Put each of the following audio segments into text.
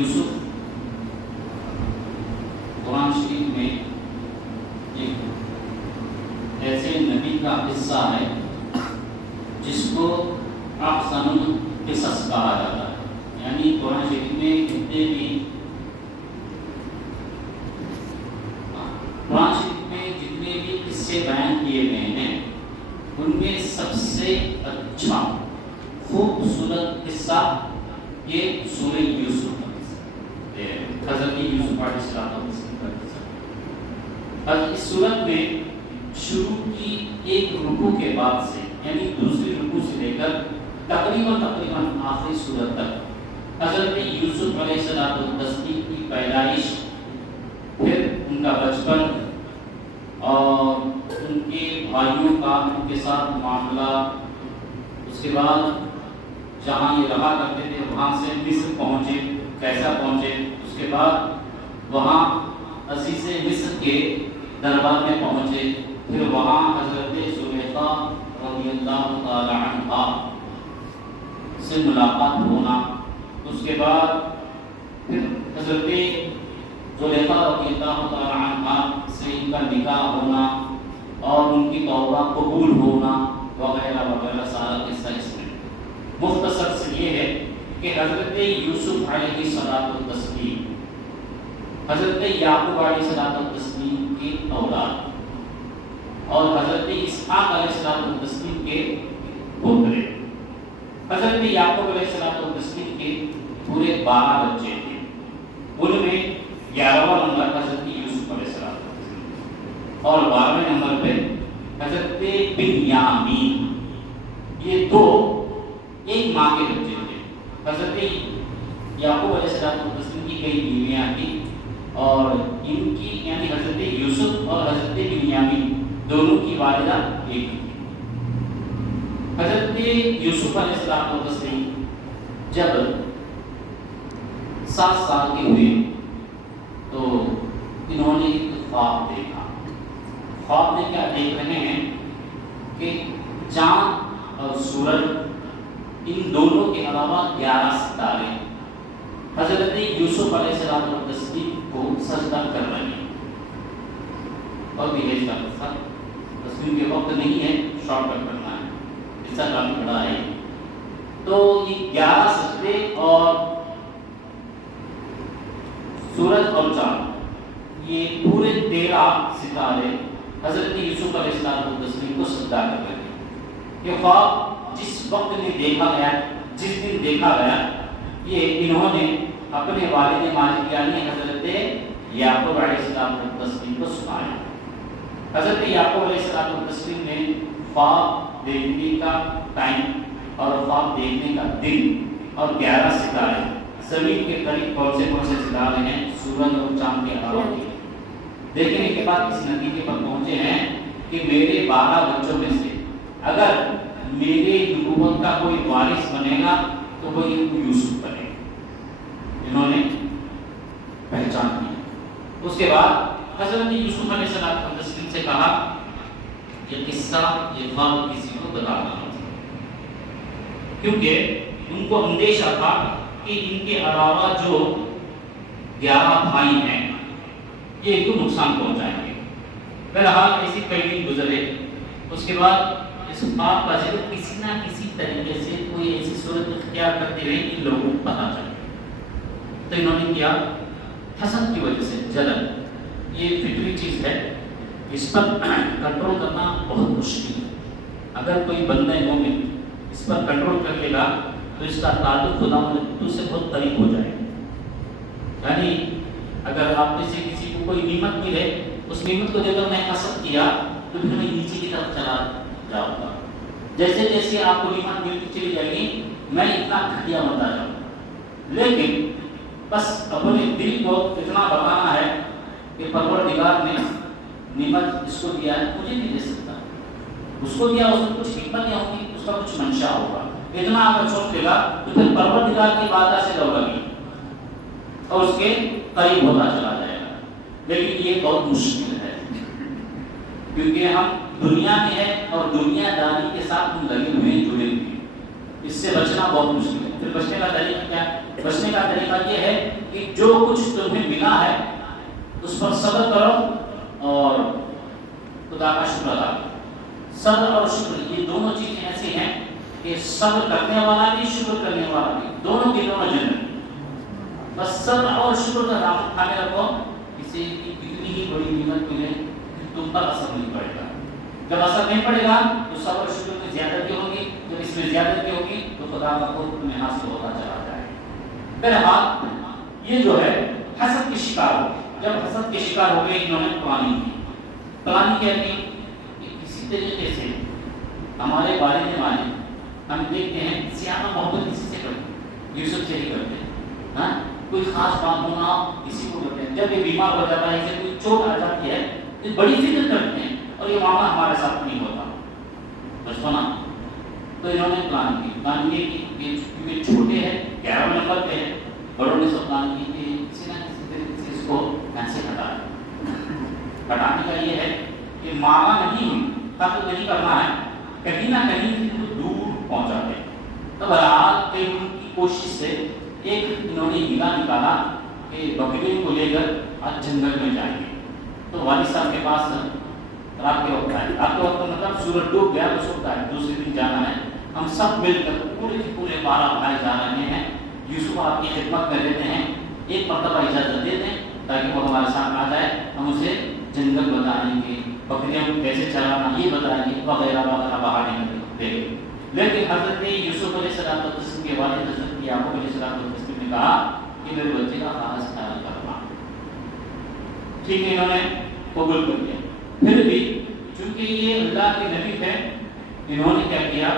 یوسف قرآن شریف میں ایک ایسے نبی کا قصہ ہے جس کو احسن القصص کہا جاتا ہے. یعنی قرآن شریف میں جتنے بھی قصے بیان کیے گئے ہیں ان میں سب سے اچھا خوبصورت قصہ یہ سورہ یوسف کا قصہ ہے. حضرت یوسف علیہ السلام کا قصہ. اس سورت میں شروع کی ایک رکوع کے بعد سے یعنی دوسری رکوع سے لے کر تقریباً آخری سورت تک حضرت یوسف علیہ السلام کی پیدائش، پھر ان کا بچپن اور ان کے بھائیوں کا ان کے ساتھ معاملہ، اس کے بعد جہاں یہ رہا کرتے تھے وہاں سے مصر پہنچے، کیسا پہنچے، اس کے بعد وہاں عزیز مصر کے دربار میں پہنچے، پھر وہاں حضرت زلیخا رضی اللہ تعالی عنہا سے ملاقات ہونا، اس کے بعد پھر حضرت زلیخا رضی اللہ تعالی عنہا سے ان کا نکاح ہونا اور ان کی توبہ قبول ہونا وغیرہ وغیرہ. سارا قصہ اس میں مختصر سے یہ ہے کہ حضرت یوسف علیہ السلام حضرت یعقوب علیہ السلام کی اولاد اور حضرت اسحاق علیہ السلام کے پوترے. حضرت یعقوب علیہ السلام کے پورے 12 بچے تھے، ان میں 11واں نمبر حضرت یوسف علیہ السلام اور 12ویں نمبر پہ حضرت بنیامین. یہ دو ایک ماں کے بچے تھے. حضرت یعقوب علیہ السلام کی کئی بیویاں تھیں اور ان کی یعنی حضرت یوسف اور حضرت بنیامین دونوں کی والدہ ایک تھی. حضرت یوسف علیہ السلام جب 7 سال کے ہوئے تو انہوں نے ایک خواب دیکھا. خواب میں کیا دیکھ رہے ہیں کہ چاند اور سورج ان دونوں کے علاوہ 11 ستارے حضرت یوسف علیہ السلام کو سجدہ کر رہے ہیں. اور بھی کا قصہ تصویر کے وقت نہیں ہے، شارٹ کٹ کرنا ہے، قصہ کافی بڑا ہے. تو یہ 11 سجدے اور سورج اور چاند یہ پورے 13 ستارے حضرت یوسف علیہ السلام کو سجدہ کر رہے ہیں. یہ خواب جس وقت میں دیکھا گیا، جس دن دیکھا گیا، یہ انہوں نے اپنے والد ماجد یعنی حضرت یعقوب علیہ السلام کو سنایا. حضرت یعقوب علیہ السلام نے خواب دیکھنے کا ٹائم اور خواب دیکھنے کا دن اور 11 ستارے زمین کے قریب کون سے ستارے ہیں سورج اور چاند کے علاوہ دیکھنے کے بعد اس نتیجے پر پہنچے ہیں کہ میرے 12 بچوں میں سے اگر میرے نبوت کا کوئی وارث بنے گا تو وہ یوسف بنے گا. انہوں نے پہچان کی. اس کے بعد حضرت یوسف علیہ السلام سے کہا یہ قصہ یہ خواب کسی کو بتانا تھا، کیونکہ ان کو اندیشہ تھا کہ ان کے علاوہ جو 11 بھائی ہیں یہ ان کو نقصان پہنچائیں گے. بہرحال ایسی کئی دن گزرے. اس کے بعد اس خواب کا ذکر کسی نہ کسی طریقے سے کوئی ایسی صورت اختیار کرتے رہے کہ لوگوں کو پتہ چلے. تو انہوں نے کیا، حسد کی وجہ سے جلن، یہ فطری چیز ہے، اس پر کنٹرول کرنا بہت مشکل ہے. اگر کوئی بندہ مومن اس پر کنٹرول کر لے گا تو اس کا تعلق خدا سے بہت قریب ہو جائے گا. یعنی اگر آپ میں سے کسی کو کوئی نعمت ملے، اس نعمت کو دیکھ کر میں حسد کیا تو پھر میں نیچے کی طرف چلا جاؤں گا. جیسے جیسے آپ کو نعمت ملتی چلی جائے گی میں اتنا گھٹیا بنتا جاؤں گا. لیکن بس اپنے دل کو اتنا بتانا ہے کہ پروردگار نے نعمت اس کو دیا ہے، مجھے نہیں دے سکتا. اس کو دیا، اس میں کچھ حکمت یا ہوگی، اس کا کچھ منشا ہوگا. اتنا اگر سوچ لے گا تو پھر پروردگار کی بات سے دوڑے گی اور اس کے قریب ہوتا چلا جائے گا. لیکن یہ بہت مشکل ہے کیونکہ ہم دنیا میں ہیں اور دنیا داری کے ساتھ ہم لگے ہوئے ہیں، جڑے ہوئے ہیں. اس سے بچنا بہت مشکل ہے. پھر بچنے کا طریقہ کیا ہے؟ بچنے کا طریقہ یہ ہے کہ جو کچھ تمہیں ملا ہے اس پر صبر کرو اور خدا کا شکر ادا کرو. صبر اور شکر یہ دونوں چیزیں ایسی ہیں کہ صبر کرنے والا بھی شکر کرنے والا بھی دونوں کی دونوں جنت. بس صبر اور شکر کا نام کھانے رکھو, کسی کی کتنی ہی بڑی نعمت ملے تم پر اثر نہیں پڑے گا. جب اثر نہیں پڑے گا تو صبر اور شکر میں زیادتی ہوگی, جب اس میں زیادتی ہوگی تو خدا کا حکم تمہیں حاصل ہوتا چلا جائے گا. بہرحال یہ جو ہے حسد کے شکار ہو گئے. جب حسد کے شکار ہو گئے انہوں نے پلاننگ کہتے ہیں کہ کسی طریقے سے ہمارے والد مالک ہم دیکھتے ہیں زیادہ محبت کسی سے کرتے, یوسف سے ہی کرتے ہیں. ہاں کوئی خاص بات ہونا کسی کو کرتے ہیں, جب یہ بیمار ہو جاتا ہے اسے کوئی چوٹ آ جاتی ہے تو بڑی فکر کرتے ہیں اور یہ معاملہ ہمارے ساتھ نہیں ہوتا. بچپنا تو انہوں نے پلان کی کہ کیونکہ چھوٹے ہیں 11 نمبر پہ ہے, بڑوں نے سب پلان کی کہ کسی نہ کسی طریقے سے اس کو ایسے ہٹانے کا یہ ہے کہ مارا نہیں, قتل نہیں کرنا ہے, کہیں نہ کہیں دور پہنچاتے. تو بہرحال کئی ان کی کوشش سے ایک انہوں نے ہیلا نکالا کہ بکریوں کو لے کر آج جنگل میں جائیں گے. تو والد صاحب کے پاس رات کے وقت آئے. رات کے وقت مطلب سورج ڈوب گیا اس وقت آئے, دوسرے دن جانا ہے, ہم سب مل کر پورے 12 بھائی جا رہے ہیں. یوسف آپ کی خدمت کر دیتے ہیں, ایک مرتبہ اجازت دے دیں تاکہ وہ ہمارے ساتھ آ جائے, ہم اسے جنگل بتائیں گے, بکریاں کیسے چلانا یہ بتائیں گے وغیرہ وغیرہ باہر دیں گے. لیکن حضرت یوسف علیہ السلام کے والد حضرت یعقوب علیہ السلام نے کہا کہ میرے بچے کا خاص خیال کرنا. ٹھیک ہے, انہوں نے قبول کر لیا. پھر بھی چونکہ یہ اللہ کے نبی تھے, انہوں نے کیا کیا,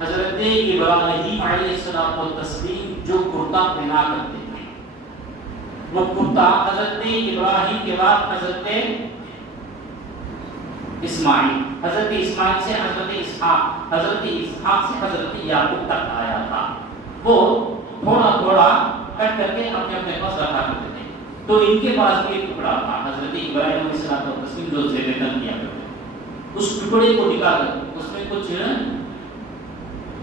حضرت ابراہیم علیہ السلام کو تسلیم جو کرتا پہنا کرتے تھے وہ کرتا حضرت ابراہیم کے بعد حضرت اسماعیل سے حضرت اسحاق, حضرت اسحاق سے حضرت یعقوب تک آیا تھا. وہ تھوڑا تھوڑا کٹ کر کے اپنے اپنے پاس رکھا کرتے تھے. تو ان کے پاس بھی ایک ٹکڑا تھا حضرت ابراہیم علیہ السلام کو تسلیم جو زیبتن کیا کرتے. اس ٹکڑے کو نکال کر اس میں کچھ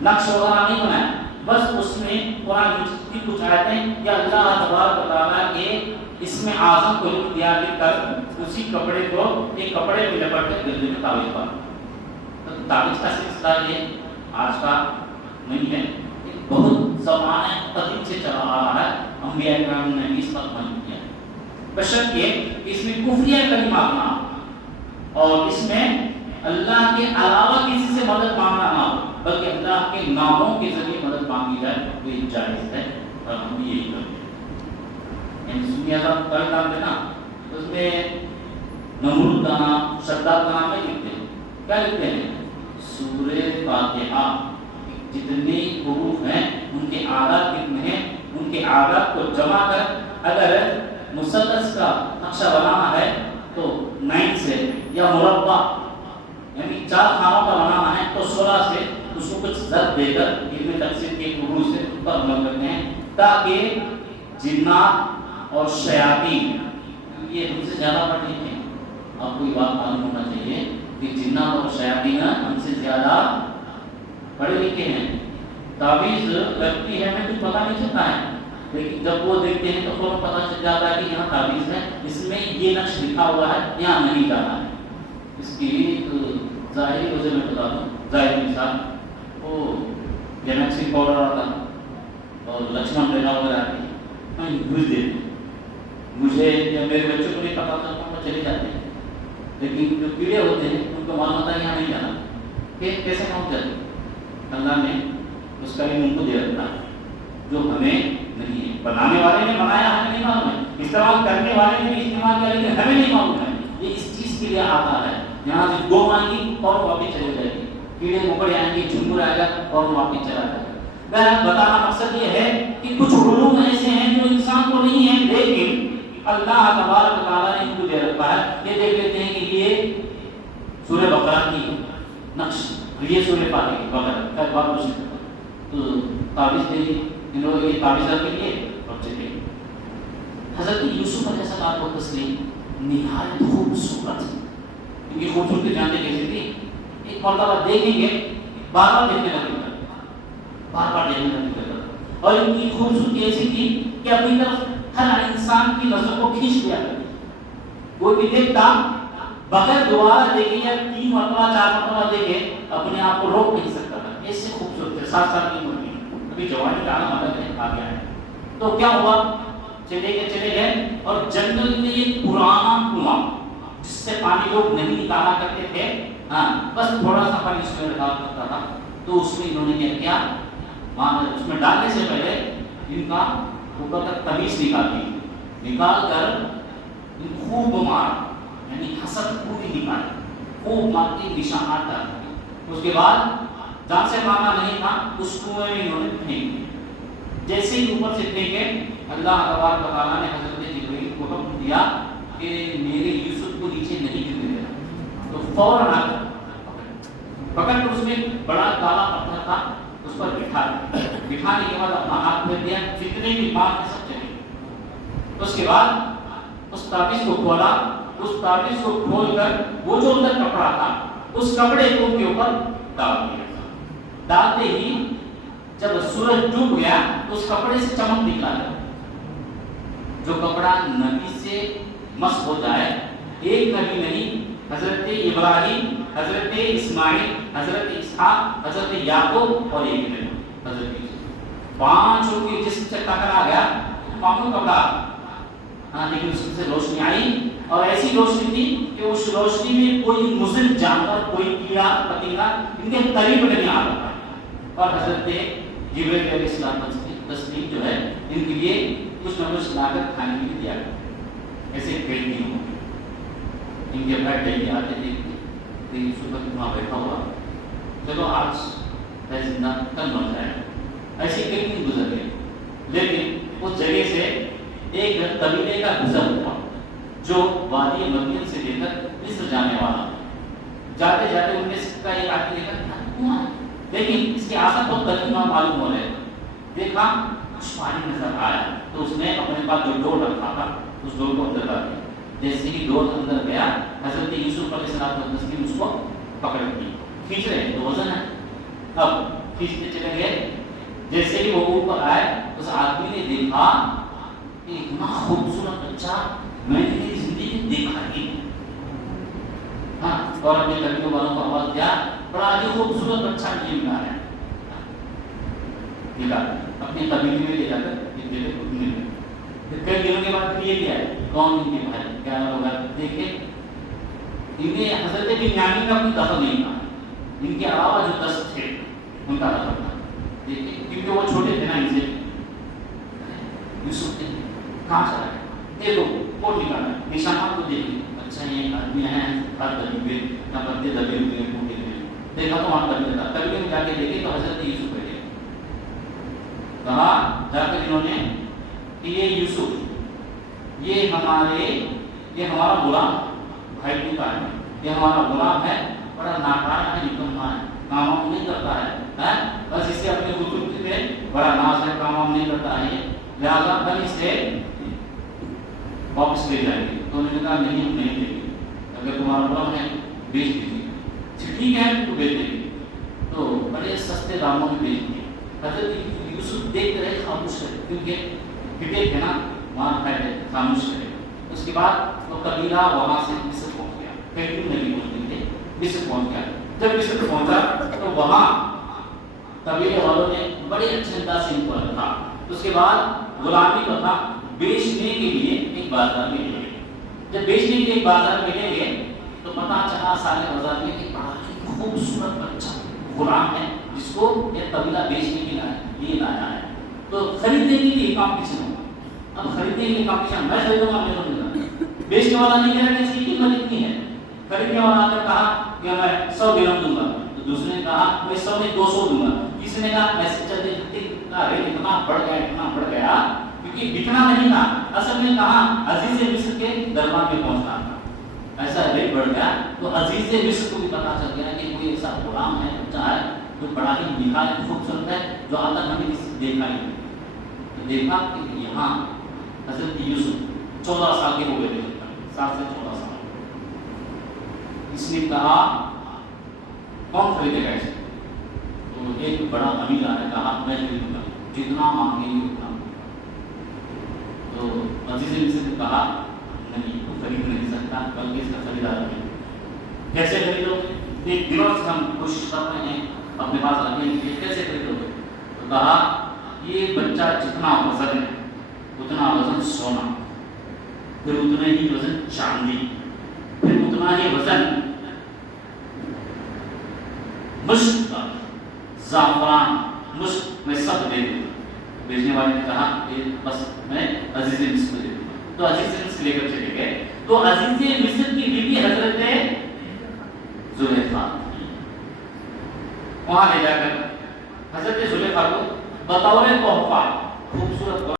نقش وغیرہ نہیں بنایا, بس اس میں قرآن کی کچھ آیتیں یا اللہ تبارک و تعالیٰ کے اسم اعظم کو اختیار کر اسی کپڑے کو ایک کپڑے میں لپٹ کر گردے میں تعویذ پڑا. تعویذ کا سلسلہ یہ آج کا نہیں ہے, بہت زمانہ قدیم سے چلا آ رہا ہے. انبیاء کرام نے بھی اس پر عمل کیا, بشرط یہ کہ اس میں کفریہ کلمات نہ ہو اور اس میں اللہ کے علاوہ کسی سے مدد مانگنا نہ ہو, بلکہ اللہ کے ناموں کے ذریعے مدد مانگی جائے تو یہ جائز ہے اور ہم بھی یہی کرتے ہیں. یعنی سنی اعظم کا کام ہے نا, اس میں نمرود کا نام شداد کا نام نہیں لکھتے ہیں. کیا لکھتے ہیں؟ سورہ فاتحہ جتنے حروف ہیں ان کے اعداد کتنے ہیں, ان کے اعداد کو جمع کر اگر مثلث کا نقشہ بنانا ہے تو 9 سے, یا مربع یعنی 4 خانوں کا بنانا ہے تو 16 سے اس کو کچھ ضرب دے کر علم تقسیم کے عروج سے اس پر عمل کرتے ہیں تاکہ جنات اور شیاطین, یہ ہم سے زیادہ پڑھے ہیں, آپ کو یہ بات معلوم ہونا چاہیے کہ جنات اور شیاطین ہم سے زیادہ پڑھے لکھے ہیں. تعویذ لگتی ہے ہمیں کچھ پتہ نہیں چلتا ہے, لیکن جب وہ دیکھتے ہیں تو فوراً پتہ چل جاتا ہے کہ یہاں تعویذ ہے, اس میں یہ نقش لکھا ہوا ہے, یہاں نہیں جانا ہے. اس کی ظاہری وجہ میں بتا دوں, ظاہری مثال وہ گلیکسی پاؤڈر آتا اور لکشمن ریکھا وغیرہ آتی ہے, ہم گھس دیتے ہیں. مجھے یا میرے بچوں کو نہیں پتا چلتا وہ چلے جاتے ہیں, لیکن جو کیڑے ہوتے ہیں ان کو معلوم ہوتا ہے یہاں نہیں جانا. کہ کیسے پہنچ جاتے ہیں؟ اللہ نے اس کا علم ان کو دے رکھا ہے جو ہمیں نہیں ہے. بنانے والے نے بنایا ہمیں نہیں معلوم ہے, استعمال کرنے والے نے بھی استعمال کیا لیکن ہمیں نہیں معلوم ہے. یہ اس چیز کے لیے آتا ہے, یہاں سے 2 مانگی اور واپس چلے جائے گی, کیڑے مکڑے آئیں گے, جھنگور آئے گا اور واپس چلا جائے گا. بہرحال بتانا مقصد یہ ہے کہ کچھ علوم ایسے ہیں جو انسان کو نہیں ہیں, لیکن اللہ تبارک و تعالیٰ نے ان کو دے رکھا ہے. یہ دیکھ لیتے ہیں کہ یہ سورہ بقرہ کی نقش, یہ سورہ فاتحہ کی بقرہ کا بات دوسری تو تعویذ دے دی ان لوگوں کے تعویذات کے لیے اور چلے. حضرت یوسف علیہ السلام کو تسلیم نہایت خوبصورت, کیونکہ خوبصورتی جانتے کیسے تھی, ایک مرتبہ دیکھیں گے بار بار دیکھنے لگے گا, بار بار دیکھنے کا دل کرتا تھا، اور ان کی خوبصورتی ایسی تھی کہ اپنی طرف ہر انسان کی نظر کو کھینچ لیا کرتی، کوئی بھی دیکھتا بغیر دوبارہ دیکھے یا 3 مرتبہ 4 مرتبہ دیکھے اپنے آپ کو روک نہیں سکتا تھا، ایسے خوبصورت تھے، 7 سال کی عمر میں، ابھی جوانی کا عالم آ گیا ہے۔ تو کیا ہوا، چلے گئے اور جنگل میں ایک پرانا کنواں جس سے پانی لوگ نہیں نکالا کرتے تھے، ہاں بس تھوڑا سا پانی اس میں رکھا کرتا تھا، تو اس میں انہوں نے کیا کیا، اس میں ڈالنے سے پہلے ان کا اوپر تک تمیز نکال کر خوب مار، یعنی حسد پوری نکالی، خوب مار کے نشانات ڈالے، اس کے بعد جہاں سے مارنا نہیں تھا اس کنویں میں انہوں نے پھینک دیا، جیسے ہی اوپر سے پھینکے اللہ تبارک و تعالیٰ نے حضرت جبرائیل کو حکم دیا کہ میرے یوسف کو نیچے نہیں گرنے دینا، تو فوراً آ کر پکڑ کر اس میں بڑا کالا پتھر تھا اس پر بٹھانے کے بعد اپنا ہاتھ پھیر دیا، جتنے بھی بات ہے سب چلے، اس کے بعد اس تعویذ کو کھولا، اس تعویذ کو کھول کر وہ جو اندر کپڑا تھا اس کپڑے کو کے اوپر ڈال دیا، ڈالتے ہی جب سورج ڈوب گیا تو اس کپڑے سے چمک نکلا، جو کپڑا نبی سے مس ہو جائے، ایک نبی نہیں، حضرت ابراہیم، حضرت اسماعیل، حضرت اسحاق، حضرت یعقوب اور ایک نبی حضرت یوسف، 5 کے جسم سے ٹکرا گیا معمول کپڑا، ہاں لیکن اس سے روشنی آئی، اور ایسی روشنی تھی کہ اس روشنی میں کوئی مضر جانور، کوئی کیڑا پتنگا ان کے قریب نہیں آ رہا، اور حضرت جبرائیل علیہ السلام تسلیم جو ہے ان کے لیے کچھ نہ کچھ لا کر کھانے کے لیے دیا کرتے، ایسے کئی دن ہو ان کے بیٹھ ڈیلی آتے تھے کہ یوسف وہاں بیٹھا ہوا، چلو آج ہے زندہ کل مر جائے، ایسے کئی دن گزر گئے، لیکن اس جگہ سے ایک قبیلے کا گزر ہوا جو وادی مدین سے لے کر مصر جانے والا، جاتے جاتے ان میں سے کا ایک آدمی دیکھا، لیکن اس کے آثار بہت قدیم معلوم ہو رہے، دیکھا کچھ پانی نظر آیا، تو اس نے اپنے پاس جو ڈور رکھا تھا اس ڈور کو اندر کر دیا، جیسے ہی ڈور اندر گیا حضرت یوسف علیہ السلام اس کو پکڑ لی، کھینچ رہے تو وزن ہے، اب کھینچتے چلے گئے، جیسے ہی وہ اوپر آئے اس آدمی نے دیکھا کہ اتنا خوبصورت بچہ میں نے میری زندگی میں دیکھا ہی، ہاں، اور اپنے قبیلے والوں کو آواز دیا، بڑا عجیب خوبصورت بچہ مجھے ملا ہے، اپنے قبیلے میں لے جا کر کئی دنوں کے بعد یہ کیا ہے، کون ان کے بھائی کیا ہوگا، دیکھیں انہیں حضرت بنیامین کا کوئی دخل نہیں تھا، ان کے علاوہ جو 10 تھے ان کا دخل تھا، دیکھیں کیونکہ وہ چھوٹے تھے نا ان سے، یوسف نے کہاں چلا گیا، دیکھو کوٹ نکالا، نشانات کو دیکھیں، اچھا یہ آدمی ہیں ہر دبی ہوئے یا بندے دبے ہوئے ٹوٹے ہوئے، دیکھا تو وہاں قبیلہ تھا، قبیلے میں جا کے دیکھے تو حضرت یوسف بیٹھے، کہا جا کر انہوں نے کہ یہ یوسف یہ ہمارا غلام بھائی کی کا ہے، یہ ہمارا غلام ہے، بڑا ناکارہ ہے، نکما ہے، کام وام نہیں کرتا ہے، بس اسے اپنے بزرگ سے بڑا ناز ہے، کام وام نہیں کرتا ہے، لہٰذا ہم اسے واپس لے جائیں گے، تو انہوں نے کہا نہیں ہم نہیں دیں گے، اگر تمہارا غلام ہے بیچ دیجیے، ٹھیک ہے تو بیچ دیں گے، تو بڑے سستے داموں میں بیچ دیے، حضرت یوسف دیکھ رہے خاموش رہے، کیونکہ پھٹے تھے نا وہاں کھڑے خاموش رہے، اس کے بعد وہ قبیلہ وہاں سے مصر پہنچ گیا، کئی دن نہیں پہنچتے تھے، مصر پہنچ گیا، جب مصر پہنچا تو وہاں قبیلے والوں نے بڑے اچھے انداز سے ان کو رکھا، اس کے بعد غلامی کو تھا بیچنے کے لیے ایک بازار میں لے گئے، جب بیچنے کے لیے ایک بازار میں لے گئے تو پتہ چلا سارے بازار میں کہ بڑا ہی خوبصورت بچہ غلام ہے جس کو یہ قبیلہ بیچنے کے لیے لایا ہے، تو خریدنے کے لیے کمپٹیشن ہوگا، اب خریدنے کے لیے کمپٹیشن میں خریدوں گا میرا ملنا، بیچنے والا نہیں کہہ رہا کہ اس کی قیمت اتنی ہے، خریدنے والا آ کر کہا کہ میں 100 درہم دوں گا، تو دوسرے نے کہا میں 100 میں 200 دوں گا، کسی نے کہا ایسے چلتے کا ریٹ اتنا بڑھ گیا کیونکہ بکنا نہیں تھا، اصل میں کہا عزیز مصر کے دربار میں پہنچنا تھا، ایسا ریٹ بڑھ گیا تو عزیز مصر کو بھی پتا چل گیا کہ کوئی ایسا غلام ہے بچہ ہے جو بڑا ہی نہایت خوبصورت ہے جو آج تک ہمیں کسی دیکھا ہی نہیں، تو دیکھا کہ یہاں حضرت یوسف 14 سال کے ہو گئے تھے، 7 سے 14 سال، اس نے کہا کون خریدے گا اسے، تو ایک بڑا امیر آیا کہا میں خریدوں گا جتنا مانگیں گے اتنا. تو عزیز مصر نے کہا نہیں تو خرید نہیں سکتا بلکہ اس کا خریدار نہیں. کیسے خریدو گے؟ ایک دنوں سے ہم کوشش کر رہے ہیں اپنے پاس رکھنے کے لیے, کیسے خریدو گے؟ تو کہا یہ بچہ جتنا وزن ہے اتنا وزن سونا, پھر اتنا ہی وزن چاندی, پھر اتنا ہی وزن مشک کا, زعفران, مشک میں سب دے دوں. بیچنے والے نے کہا کہ بس میں عزیز مصر کو دے دوں گا. تو عزیز مصر لے کر چلے گئے. تو عزیز مصر کی بیوی حضرت زلیخا وہاں لے جا کر حضرت زلیخا کو بطور تحفہ خوبصورت